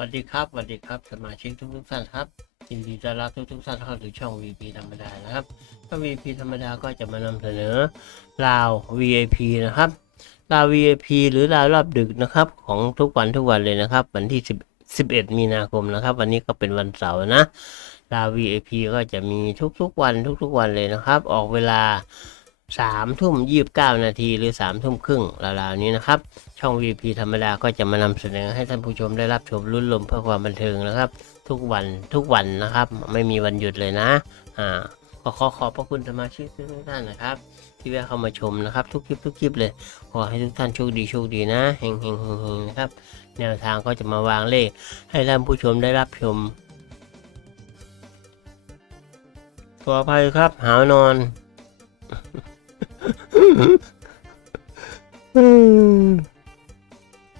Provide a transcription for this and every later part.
วัสดีครับสวัสดีครับสมาชิกทุกทุกท่านครับยินดีต้อนรับทุกทุกท่านเข้าสู่ช่อง VP ธรรมดานะครับช่อง VP ธรรมดาก็จะมานำเสนอราว VIP นะครับราว VIP หรือราวรอบดึกนะครับ ของทุกวันทุกวันเลยนะครับ วันที่10 11 มีนาคมนะครับ วันนี้ก็เป็นวันเสาร์นะราว VIP ก็จะมีทุกๆวันทุกๆวันเลยนะครับ ออกเวลา สามทุ่มยี่บเก้านาทีหรือสามทุ่มครึ่งราวๆนี้นะครับ ช่อง VP ธรรมดาก็จะมานำเสนอให้ท่านผู้ชมได้รับชมรุ่นลมเพื่อความบันเทิงนะครับ ทุกวันทุกวันนะครับ ไม่มีวันหยุดเลยนะอ่าก็ขอขอบพระคุณสมาชิกทุกท่านนะครับ ที่แวะเข้ามาชมนะครับ ทุกคลิปทุกคลิปเลยขอให้ทุกท่านโชคดีโชคดีนะเฮงเฮงเฮงเฮงนะครับ แนวทางก็จะมาวางเลข ให้ท่านผู้ชมได้รับชมขออภัยครับหาวนอน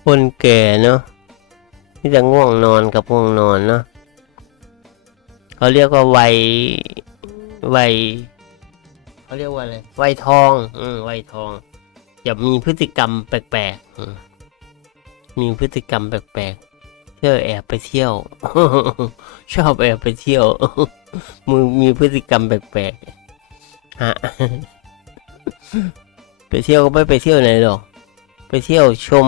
คนแก่เนาะที่จะง่วงนอนกับง่วงนอนเนาะเขาเรียกว่าวัยวัยเขาเรียกว่าอะไรวัยทอง อืมวัยทองจะมีพฤติกรรมแปลกๆมมีพฤติกรรมแปลกๆเที่ยวแอบไปเที่ยว ชอบแอบไปเที่ยว มือมีพฤติกรรมแปลกๆฮะ ไปเที่ยวก็ไม่ไปเที่ยวไหนหรอก ไปเที่ยวชม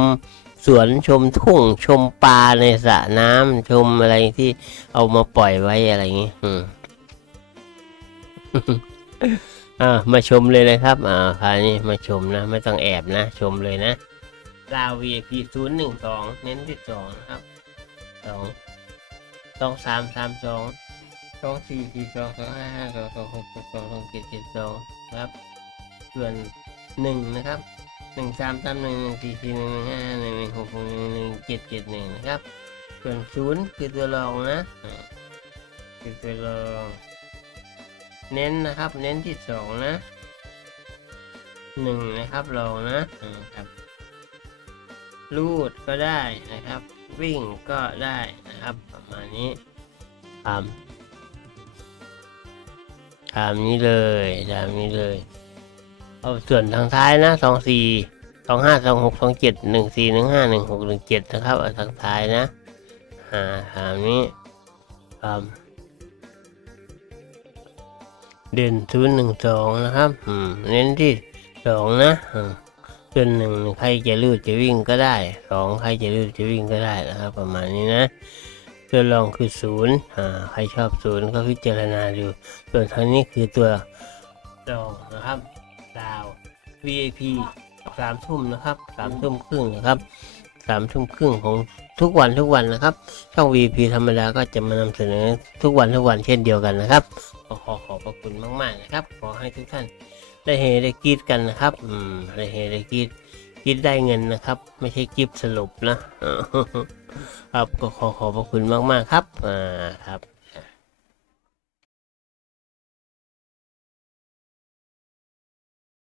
สวนชมทุ่งชมปลาในสระน้ำชมอะไรที่เอามาปล่อยไว้อะไรอย่างงี้ อืมอ่ามาชมเลยนะครับ อ่าคราวนี้มาชมนะ ไม่ต้องแอบนะ ชมเลยนะลาว VIP ศูนย์หนึ่งสองเน้นที่สองนะครับสองสองสามสามสองสองสี่สี่สองสองห้าห้าสองสองหกหกสองสองเจ็ดเจ็ดสองครับ ส่วนหนึ่งนะครับหนึ่งสามสามหนึ่งหนึ่งสี่สี่หนึ่งหนึ่งห้าหนึ่งหนึ่งหกหนึ่งหนึ่งเจ็ดเจ็ดหนึ่งนะครับ ส่วนศูนย์คือตัวรองนะคือตัวรองเน้นนะครับ เน้นที่สองนะหนึ่งนะครับรองนะครับรูดก็ได้นะครับ วิ่งก็ได้นะครับประมาณนี้ตามตามนี้เลยตามนี้เลย เอาส่วนทางท้ายนะสองสี่สองห้าสองหกสองเจ็ดหนึ่งสี่หนึ่งห้าหนึ่งหกหนึ่งเจ็ดนะครับเอาทางท้ายนะอ่าตามนี้ครับเด่นศูนย์หนึ่งสองนะครับอืมเน้นที่สองนะส่วนหนึ่งใครจะลูดจะวิ่งก็ได้สองใครจะลูดจะวิ่งก็ได้นะครับ ประมาณนี้นะส่วนรองคือศูนย์อ่าใครชอบศูนย์ก็พิจารณาดู ส่วนทางนี้คือตัวรองนะครับ ดาว VIP สามทุ่มนะครับสามทุ่มครึ่งนะครับสามทุ่มครึ่งของทุกวันทุกวันนะครับ ช่อง VIP ธรรมดาก็จะมานำเสนอทุกวันทุกวันเช่นเดียวกันนะครับ ขอขอขอบพระคุณมากๆนะครับ ขอให้ทุกท่านได้เฮได้กีดกันนะครับอืมได้เฮได้กีดกีดได้เงินนะครับ ไม่ใช่กิฟสรุปนะครับก็ขอขอบพระคุณมากๆครับอ่าครับ